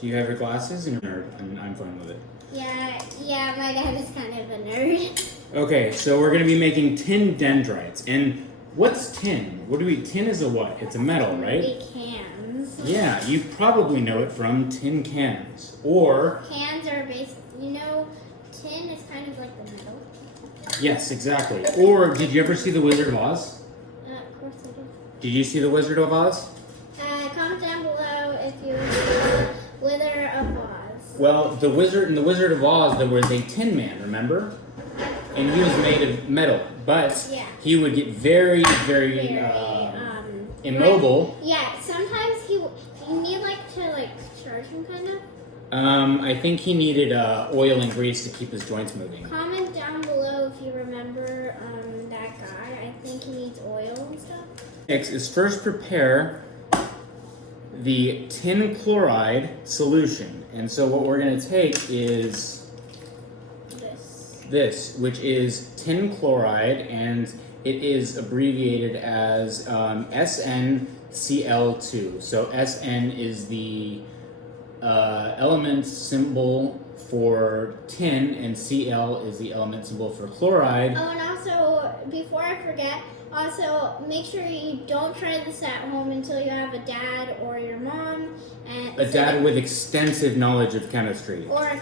Do you have your glasses? Or I'm fine with it. Yeah, my dad is kind of a nerd. Okay, so we're going to be making tin dendrites. And what's tin? Tin is a what? It's a metal, right? Big cans. Yeah, you probably know it from tin cans. Or... Cans are tin is kind of like the metal. Yes, exactly. Or did you ever see The Wizard of Oz? Of course I did. Did you see The Wizard of Oz? Comment down below if you see Wizard of Oz. Well, in The Wizard of Oz, there was a Tin Man, remember? And he was made of metal, but he would get very, very immobile. Yeah, sometimes you need to charge him kind of. I think he needed oil and grease to keep his joints moving. Comment down below if you remember that guy. I think he needs oil and stuff. Next is first prepare the tin chloride solution. And so what we're going to take is this, which is tin chloride, and it is abbreviated as SnCl2. So Sn is the element symbol for tin, and Cl is the element symbol for chloride. Oh, and also, before I forget, make sure you don't try this at home until you have a dad or your mom. And a dad with extensive knowledge of chemistry. Or I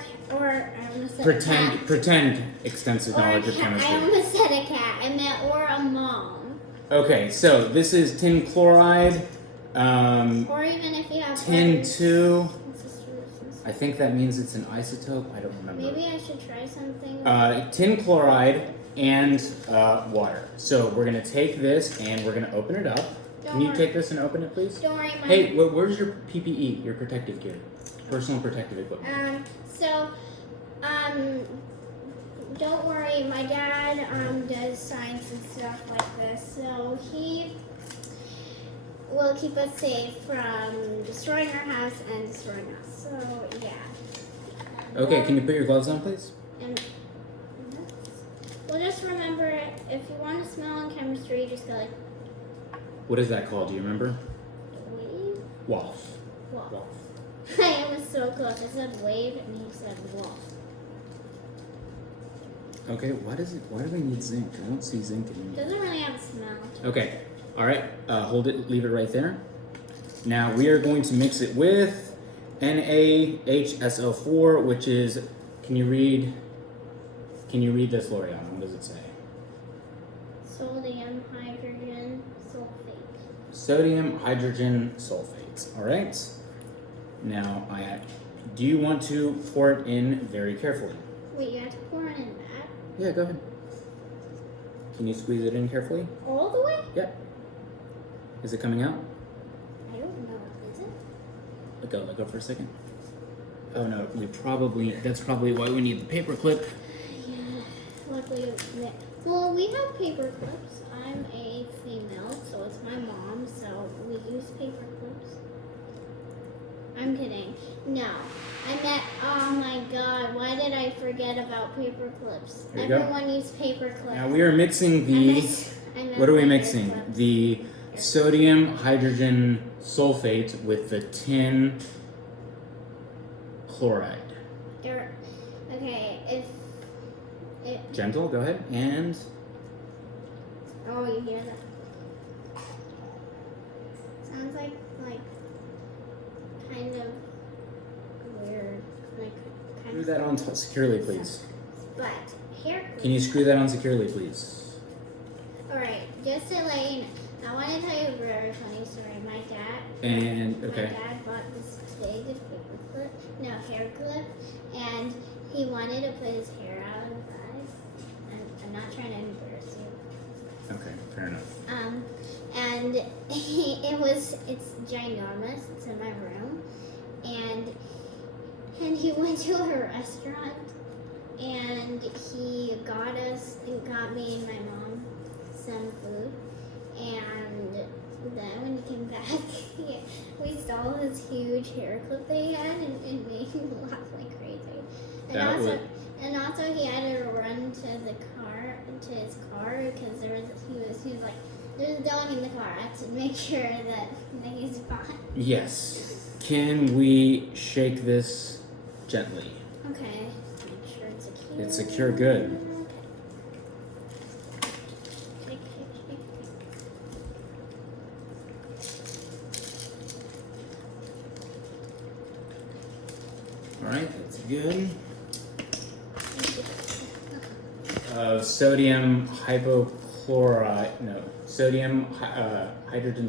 almost said pretend extensive knowledge of chemistry. I almost said a cat. I meant or a mom. Okay, so this is tin chloride. Or even if you have tin 2. I think that means it's an isotope. I don't remember. Maybe I should try something. Tin chloride and water. So we're going to take this and we're going to open it up. Can you take this and open it, please? Don't worry. Hey, where's your PPE, your protective gear? Personal protective equipment. Don't worry. My dad does science and stuff like this. So he will keep us safe from destroying our house and destroying us. So, yeah. Okay, can you put your gloves on, please? And well, just remember, if you want to smell in chemistry, just go like... What is that called? Do you remember? Wave? Waff. Waff. I was so close. I said wave, and he said waff. Okay, why do we need zinc? I don't see zinc in It doesn't really have a smell. Okay, all right, hold it, leave it right there. Now we are going to mix it with NaHSO4, which is, can you read this, Loriana? What does it say? Sodium hydrogen sulfate. Sodium hydrogen sulfate. All right. Now, do you want to pour it in very carefully? Wait, you have to pour it in that? Yeah, go ahead. Can you squeeze it in carefully? All the way? Yep. Is it coming out? I don't know. Is it? Let go for a second. Oh no, that's probably why we need the paper clip. Yeah, luckily, well, we have paper clips. I'm a female, so it's my mom, so we use paper clips. I'm kidding. No. I meant, oh my god, why did I forget about paper clips? Everyone uses paper clips. Now we are mixing what are we mixing? Clips. The sodium hydrogen sulfate with the tin chloride. Okay, Gentle, go ahead, and... Oh, you hear that? Sounds like kind of weird, Screw that on securely, please. But here. Can you screw that on securely, please? All right, just to let you know, I want to tell you a very funny story. My dad bought this big hair clip, and he wanted to put his hair out of his eyes. I'm not trying to embarrass you. Okay, fair enough. And it's ginormous. It's in my room, and he went to a restaurant, and he got me and my mom some food, and then when he came back, we saw this huge hair clip that he had, and it made him laugh like crazy. And also he had to run to his car because he was like, there's a dog in the car. I had to make sure that he's fine. Yes. Can we shake this gently? Okay. Make sure it's secure. It's secure, good. Okay. Shake. All right, that's good. Sodium hydrogen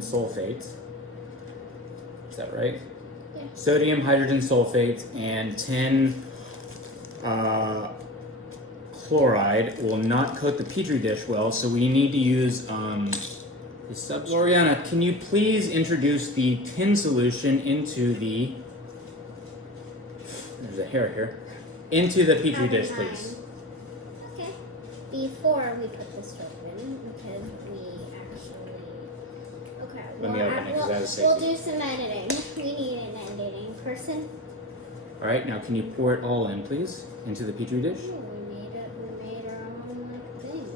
sulfate. Is that right? Yeah. Sodium hydrogen sulfate and tin chloride will not coat the petri dish well, so we need to use the sub. Loriana, can you please introduce the tin solution into the? There's a hair here. Into the petri dish, please. Okay. Before we put this soap in, because we actually. Okay. Let me open it, 'cause that is safety. We'll do some editing. We need an editing person. All right, now can you pour it all in, please, into the petri dish? Oh, we made our own thing.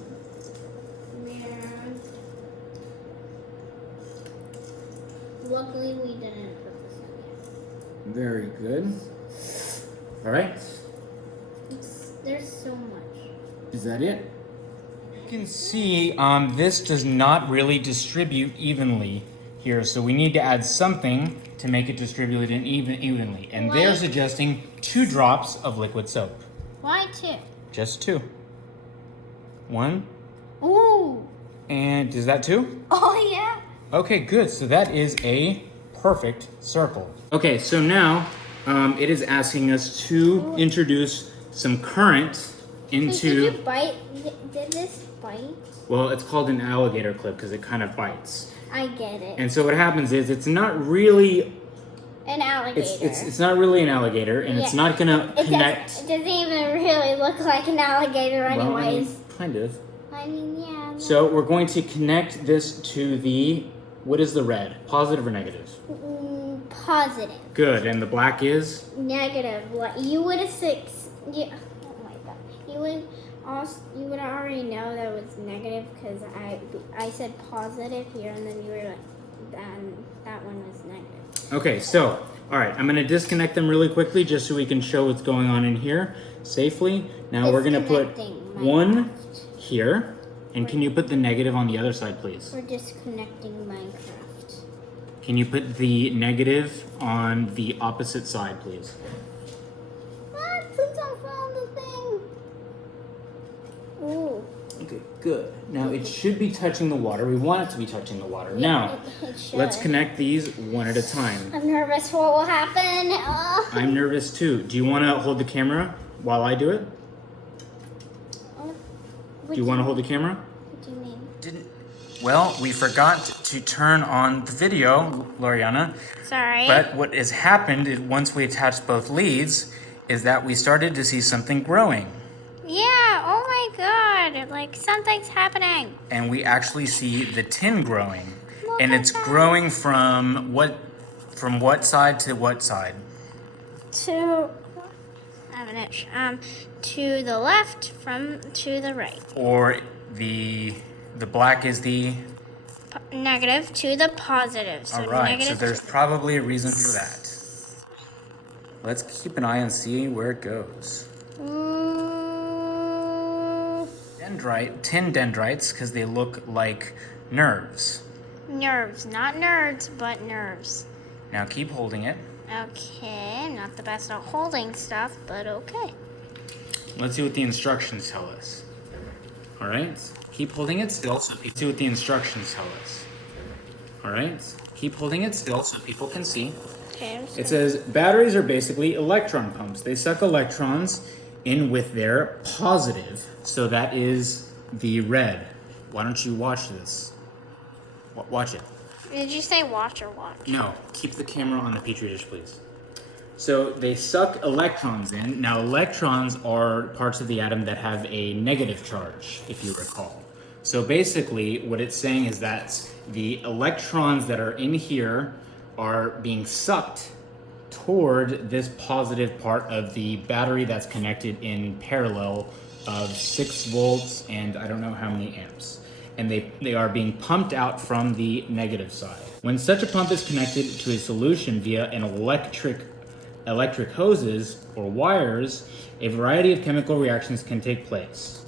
Luckily, we didn't put this in yet. Very good. All right. There's so much. Is that it? You can see this does not really distribute evenly here, so we need to add something to make it distribute evenly. And they're suggesting 2 drops of liquid soap. Why 2? Just 2. 1. Ooh. And is that 2? Oh, yeah. Okay, good. So that is a perfect circle. Okay, so now it is asking us to introduce some current into. Wait, did you bite? Did this bite? Well, it's called an alligator clip because it kind of bites. I get it. And so what happens is it's not really An alligator. it's not really an alligator, and it's not gonna connect. It doesn't even really look like an alligator, Well, I anyways. mean, kind of. I mean, yeah. No. So we're going to connect this to the. What is the red? Positive or negative? Positive. Good. And the black is? Negative. Like you would have Yeah. Oh my god. You would already know that was negative because I said positive here, and then you were like, that one was negative. Okay. So, all right. I'm gonna disconnect them really quickly just so we can show what's going on in here safely. Now we're gonna put one here, and can you put the negative on the other side, please? We're disconnecting Minecraft. Can you put the negative on the opposite side, please? What? Since I found the thing. Ooh. Okay, good. Now it should be touching the water. We want it to be touching the water. Now, It should. let's connect these one at a time. I'm nervous what will happen. I'm nervous too. Do you want to hold the camera while I do it? Do you want to hold the camera? What do you mean? Well, we forgot to turn on the video, Loriana. Sorry. But what has happened is once we attached both leads is that we started to see something growing. Yeah, oh my god, like something's happening. And we actually see the tin growing. Look And at it's that. growing from what side to what side? To to the left to the right. Or the black is the... Negative to the positive. So All right, so negative there's probably a reason for that. Let's keep an eye and see where it goes. Tin dendrites, because they look like nerves. Nerves, not nerds, but nerves. Now keep holding it. Okay, not the best at holding stuff, but okay. Let's see what the instructions tell us. All right, keep holding it still so people see what the instructions tell us. All right, keep holding it still so people can see. Okay, It says batteries are basically electron pumps. They suck electrons in with their positive. So that is the red. Why don't you watch this? Watch it. Did you say watch or watch? No, keep the camera on the petri dish, please. So they suck electrons in. Now electrons are parts of the atom that have a negative charge, if you recall. So basically what it's saying is that the electrons that are in here are being sucked toward this positive part of the battery that's connected in parallel of 6 volts and I don't know how many amps. And they are being pumped out from the negative side. When such a pump is connected to a solution via an electric hoses or wires, a variety of chemical reactions can take place.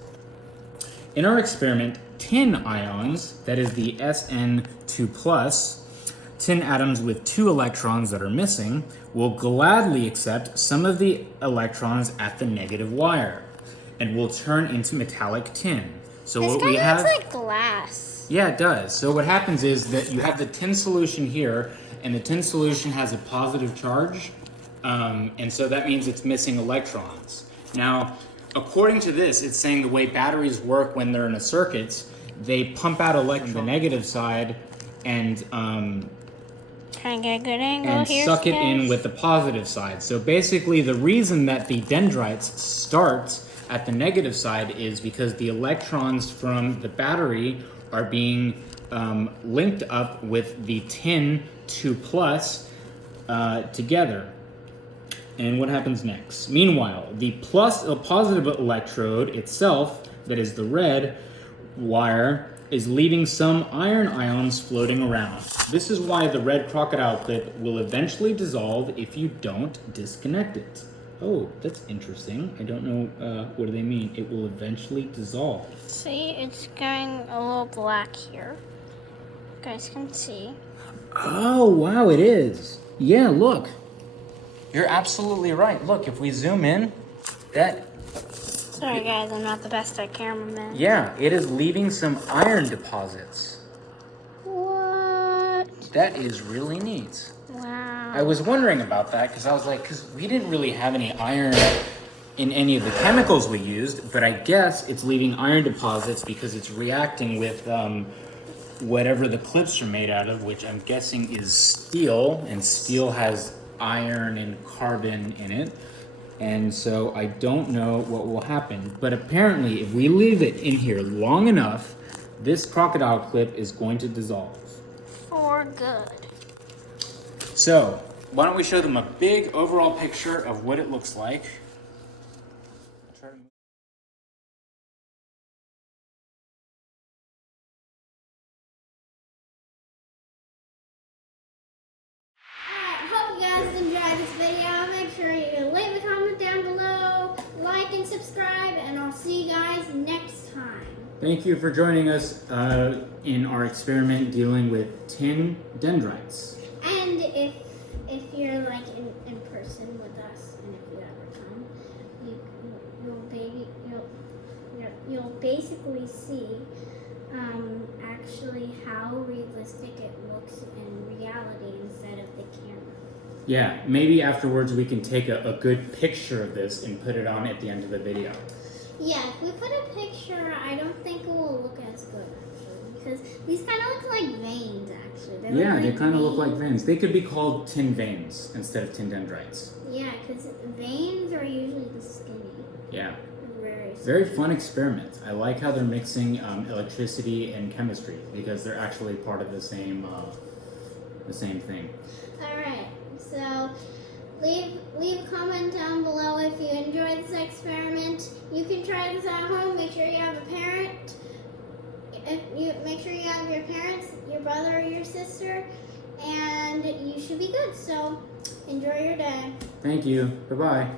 In our experiment, tin ions, that is the Sn2+, tin atoms with 2 electrons that are missing, will gladly accept some of the electrons at the negative wire and will turn into metallic tin. So This what kind we of have, looks like glass. yeah, it does. So what happens is that you have the tin solution here, and the tin solution has a positive charge, and so that means it's missing electrons. Now, according to this, it's saying the way batteries work when they're in a circuit, they pump out electrons from the negative side and Try and get a good angle here. suck it in with the positive side. So basically, the reason that the dendrites start at the negative side is because the electrons from the battery are being linked up with the tin 2+ together. And what happens next? Meanwhile, the positive electrode itself, that is the red wire, is leaving some iron ions floating around. This is why the red crocodile clip will eventually dissolve if you don't disconnect it. Oh, that's interesting. I don't know, what do they mean? It will eventually dissolve. See, it's going a little black here. You guys can see. Oh, wow, it is. Yeah, look. You're absolutely right. Look, if we zoom in, that... Sorry guys, I'm not the best at cameraman. Yeah, it is leaving some iron deposits. What? That is really neat. Wow. I was wondering about that because I was like, because we didn't really have any iron in any of the chemicals we used, but I guess it's leaving iron deposits because it's reacting with whatever the clips are made out of, which I'm guessing is steel, and steel has iron and carbon in it. And so I don't know what will happen, but apparently if we leave it in here long enough, this crocodile clip is going to dissolve. For good. So, why don't we show them a big overall picture of what it looks like. Hope you guys enjoyed this video. Make sure you leave a comment down below, like and subscribe, and I'll see you guys next time. Thank you for joining us in our experiment dealing with tin dendrites. And if you're like in person with us, and if you ever come, you'll basically see actually how realistic it looks in reality instead of the camera. Yeah, maybe afterwards we can take a good picture of this and put it on at the end of the video. Yeah, if we put a picture, I don't think it will look as good actually, because these kind of look like veins actually. Yeah, they kind of look like veins. They could be called tin veins instead of tin dendrites. Yeah, because veins are usually the skinny. Yeah. Very Very fun experiment. I like how they're mixing electricity and chemistry because they're actually part of the same thing. All right, so leave a comment down below if you enjoyed this experiment. You can try this at home. Make sure you have a parent. Make sure you have your parents, your brother or your sister, and you should be good. So enjoy your day. Thank you. Bye-bye.